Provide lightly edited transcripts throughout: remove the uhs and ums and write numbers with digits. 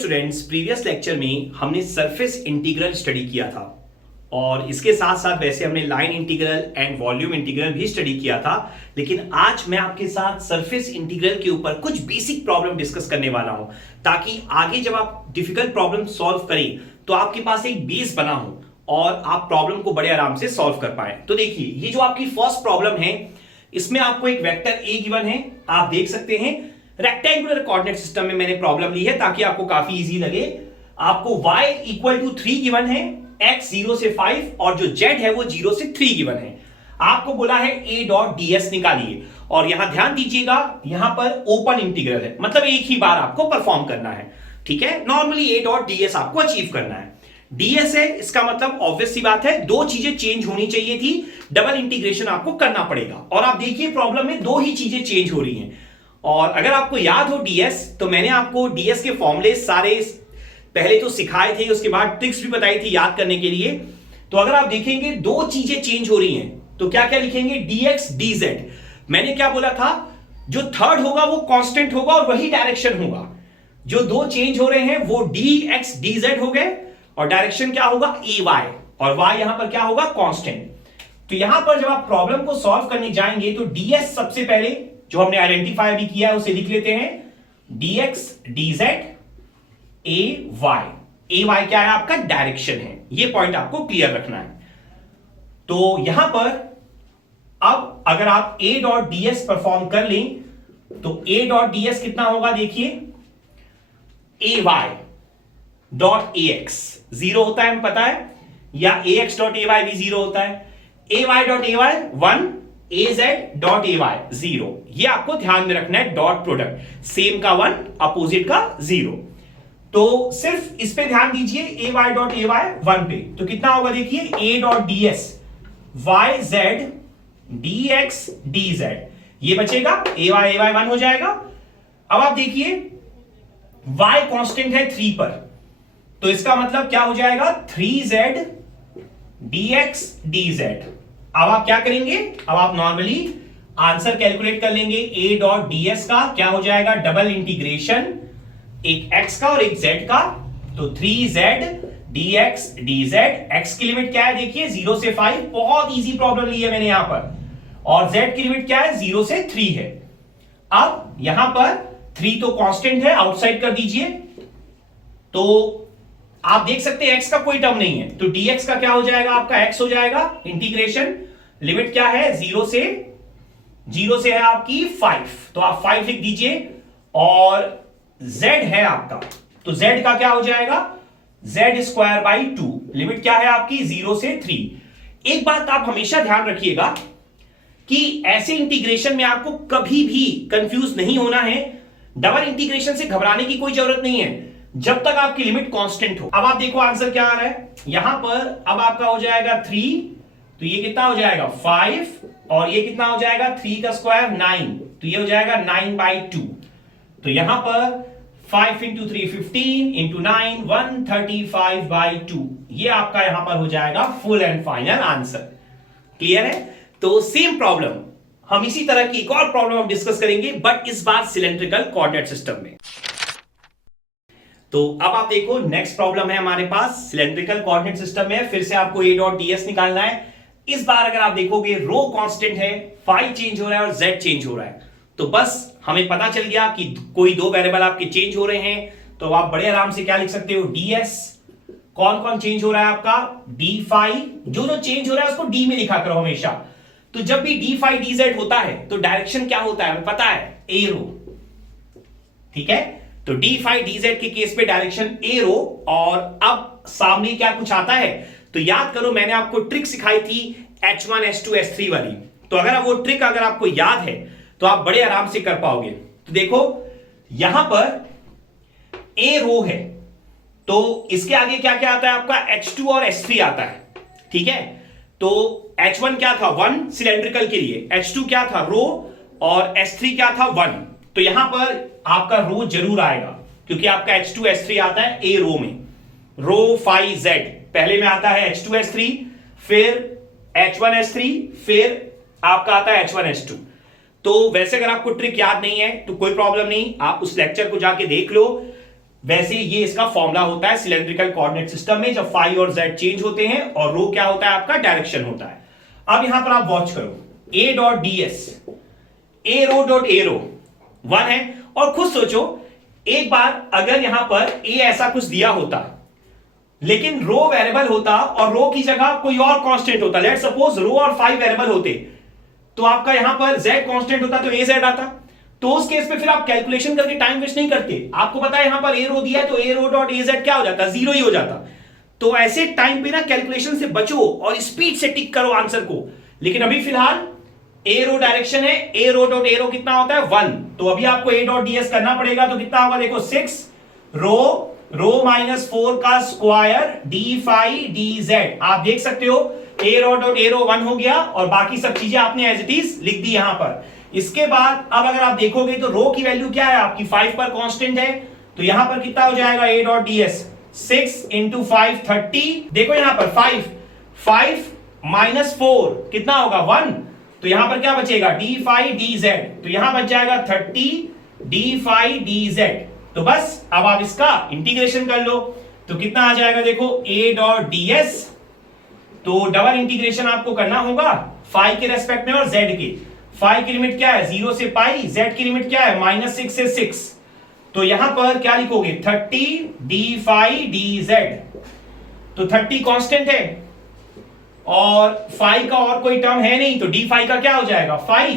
Students, previous lecture में हमने surface integral study किया था और इसके साथ साथ वैसे हमने line integral and volume integral भी स्टडी किया था। लेकिन आज मैं आपके साथ सरफेस इंटीग्रल के ऊपर कुछ बेसिक प्रॉब्लम डिस्कस करने वाला हूं, ताकि आगे जब आप डिफिकल्ट प्रॉब्लम सॉल्व करें तो आपके पास एक बेस बना हो और आप प्रॉब्लम को बड़े आराम से सॉल्व कर पाए। तो देखिए, ये जो आपकी फर्स्ट प्रॉब्लम है, इसमें आपको एक वेक्टर ए गिवन है। आप देख सकते हैं रेक्टेंगुलर कोऑर्डिनेट सिस्टम में मैंने प्रॉब्लम ली है ताकि आपको काफी इजी लगे। आपको y इक्वल टू 3 गिवन है, x 0 से 5 और जो z है वो 0 से 3 गिवन है। आपको बोला है a डॉट ds निकालिए और यहां ध्यान दीजिएगा, यहां पर ओपन इंटीग्रल है, मतलब एक ही बार आपको परफॉर्म करना है। ठीक है, नॉर्मली a डॉट ds आपको अचीव करना है। ds है, इसका मतलब ऑब्वियस सी बात है दो चीजें चेंज होनी चाहिए थी, डबल इंटीग्रेशन आपको करना पड़ेगा। और आप देखिए प्रॉब्लम में दो ही चीजें चेंज हो रही हैं। और अगर आपको याद हो ds, तो मैंने आपको ds के फॉर्मूले सारे पहले तो सिखाए थे, उसके बाद ट्रिक्स भी बताई थी याद करने के लिए। तो अगर आप देखेंगे दो चीजें चेंज हो रही हैं तो क्या क्या लिखेंगे, dx dz। मैंने क्या बोला था, जो थर्ड होगा वो कांस्टेंट होगा और वही डायरेक्शन होगा। जो दो चेंज हो रहे हैं वो dx dz हो गए और डायरेक्शन क्या होगा, ay, और y यहां पर क्या होगा, कांस्टेंट। तो यहां पर जब आप प्रॉब्लम को सॉल्व करने जाएंगे तो ds सबसे पहले जो हमने आइडेंटिफाई भी किया है उसे लिख लेते हैं, dx dz ay क्या है, आपका डायरेक्शन है। ये पॉइंट आपको क्लियर रखना है। तो यहां पर अब अगर आप a डॉट ds परफॉर्म कर लें तो a डॉट ds कितना होगा, देखिए ay डॉट ax 0 होता है, हमें पता है, या ax डॉट ay भी 0 होता है। ay dot ay 1, az dot ay 0। ये आपको ध्यान में रखना है, डॉट प्रोडक्ट सेम का 1, अपोजिट का 0। तो सिर्फ इस पे ध्यान दीजिए, ay डॉट ay 1 पे, तो कितना होगा देखिए, a dot ds yz dx dz, ये बचेगा, ay 1 हो जाएगा। अब आप देखिए y कांस्टेंट है 3 पर, तो इसका मतलब क्या हो जाएगा, 3z dx dz। अब आप क्या करेंगे, अब आप नॉर्मली आंसर कैलकुलेट कर लेंगे। a डॉट ds का क्या हो जाएगा, डबल इंटीग्रेशन, एक x का और एक z का, तो 3z dx dz। x की लिमिट क्या है, देखिए 0 से 5, बहुत इजी प्रॉब्लम ली है मैंने यहां पर, और z की लिमिट क्या है, 0 से 3 है। अब यहां पर 3 तो कांस्टेंट है, आउटसाइड कर दीजिए, तो आप देख सकते हैं x का कोई टर्म नहीं है, तो dx का क्या हो जाएगा, आपका x हो जाएगा। इंटीग्रेशन लिमिट क्या है, 0 से है आपकी 5, तो आप 5 लिख दीजिए। और z है आपका, तो z का क्या हो जाएगा, z स्क्वायर बाई 2, लिमिट क्या है आपकी, 0 से 3। एक बात आप हमेशा ध्यान रखिएगा कि ऐसे इंटीग्रेशन में आपको कभी भी कंफ्यूज नहीं होना है। डबल इंटीग्रेशन से घबराने की कोई जरूरत नहीं है जब तक आपकी लिमिट कांस्टेंट हो। अब आप देखो आंसर क्या आ रहा है यहां पर, अब आपका हो जाएगा 3, तो ये कितना हो जाएगा 5, और ये कितना हो जाएगा 3 का स्क्वायर 9, तो ये हो जाएगा 9/2। तो यहां पर 5 इंटू 3 15 इंटू 9 135/2, ये आपका यहां पर हो जाएगा full and final answer. Clear है? तो सेम प्रॉब्लम हम इसी तरह की एक और प्रॉब्लम हम डिस्कस करेंगे, बट इस बार सिलेंड्रिकल कोऑर्डिनेट सिस्टम में। तो अब आप देखो नेक्स्ट प्रॉब्लम है हमारे पास सिलेंड्रिकल कोऑर्डिनेट सिस्टम में, फिर से आपको a डॉट ds निकालना है। इस बार अगर आप देखोगे रो कांस्टेंट है, फाई चेंज हो रहा है और z चेंज हो रहा है, तो बस हमें पता चल गया कि कोई दो वेरिएबल आपके चेंज हो रहे हैं, तो आप बड़े आराम से क्या लिख सकते हो, ds कौन कौन चेंज हो रहा है आपका, d फाई, जो चेंज हो रहा है उसको d में लिखा करो हमेशा। तो जब भी d फाई dz होता है तो डायरेक्शन क्या होता है हमें पता है, एरो। ठीक है, तो d फाई dz के केस पे डायरेक्शन एरो। और अब सामने क्या कुछ आता है, तो याद करो मैंने आपको ट्रिक सिखाई थी h1 h2 h3 वाली, तो अगर वो ट्रिक अगर आपको याद है तो आप बड़े आराम से कर पाओगे। तो देखो यहां पर a रो है, तो इसके आगे क्या क्या आता है आपका, h2 और h3 आता है। ठीक है, तो h1 क्या था 1 सिलेंड्रिकल के लिए, h2 क्या था रो, और h3 क्या था 1। तो यहां पर आपका रो जरूर आएगा क्योंकि आपका h2 h3 आता है a रो में, रो फाई z पहले में आता है h2 h3, फिर h1 h3, फिर आपका आता है h1 h2। तो वैसे अगर आपको ट्रिक याद नहीं है तो कोई प्रॉब्लम नहीं, आप उस लेक्चर को जाके देख लो। वैसे ये इसका फॉर्मूला होता है सिलेंड्रिकल कोऑर्डिनेट सिस्टम में, जब फाई और जेड चेंज होते हैं और रो क्या होता है आपका, डायरेक्शन होता है। अब यहां पर आप वॉच करो, A dot D S, A row dot A row 1 है। और खुद सोचो, एक बार अगर यहां पर ए ऐसा कुछ दिया होता लेकिन रो वेरिएबल होता और रो की जगह कोई और कांस्टेंट होता, लेट्स सपोज रो और 5 वेरिएबल होते, तो आपका यहां पर z कांस्टेंट होता तो az आता। तो उस केस पे फिर आप कैलकुलेशन करके टाइम वेस्ट नहीं करते। आपको पता है यहां पर ए रो दिया है तो ए रो डॉट az क्या हो जाता, 0 ही हो जाता। तो ऐसे टाइम पे ना कैलकुलेशन से बचो और स्पीड से टिक करो आंसर को। लेकिन अभी फिलहाल ए रो डायरेक्शन है, ए रो डॉट ए रो कितना होता है 1, तो अभी आपको ए डॉट ds करना पड़ेगा। तो कितना होगा देखो, 6 रो माइनस 4 का square d phi d z. आप देख सकते हो ए रो डॉट ए रो 1 हो गया और बाकी सब चीजें आपने एज इट इज लिख दी यहां पर। इसके बाद अब अगर आप देखोगे तो रो की वैल्यू क्या है आपकी, 5 पर कांस्टेंट है, तो यहां पर कितना हो जाएगा ए डॉट ds, 6 इंटू 5 30। देखो यहां पर 5 माइनस 4 कितना होगा 1, तो यहां पर क्या बचेगा डी फाई डी जेड, तो यहां बच जाएगा 30 डी फाई डी जेड। तो बस अब आप इसका इंटीग्रेशन कर लो, तो कितना आ जाएगा देखो a डॉट ds, तो डबल इंटीग्रेशन आपको करना होगा फाई के रेस्पेक्ट में और z के। फाई की लिमिट क्या है 0 से पाई, z की लिमिट क्या है -6 से 6, तो यहां पर क्या लिखोगे 30 डी फाई डी जेड। तो 30 कांस्टेंट है और फाई का और कोई टर्म है नहीं, तो डी फाई का क्या हो जाएगा, फाई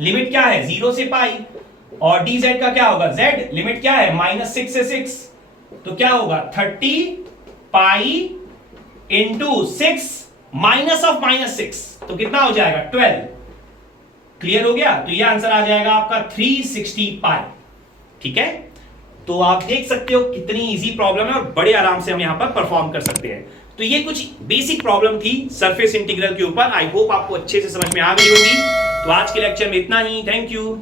लिमिट क्या है 0 से पाई, और डी जेड का क्या होगा, z लिमिट क्या है -6 से 6, तो क्या होगा 30 पाई इंटू 6 माइनस ऑफ -6, तो कितना हो जाएगा 12। क्लियर हो गया, तो यह आंसर आ जाएगा आपका 360 पाई। ठीक है, तो आप देख सकते हो कितनी इजी प्रॉब्लम है और बड़े आराम से हम यहां पर परफॉर्म कर सकते हैं। तो ये कुछ बेसिक प्रॉब्लम थी सरफेस इंटीग्रल के ऊपर। आई होप आपको अच्छे से समझ में आ गई होगी। तो आज के लेक्चर में इतना ही। Thank you.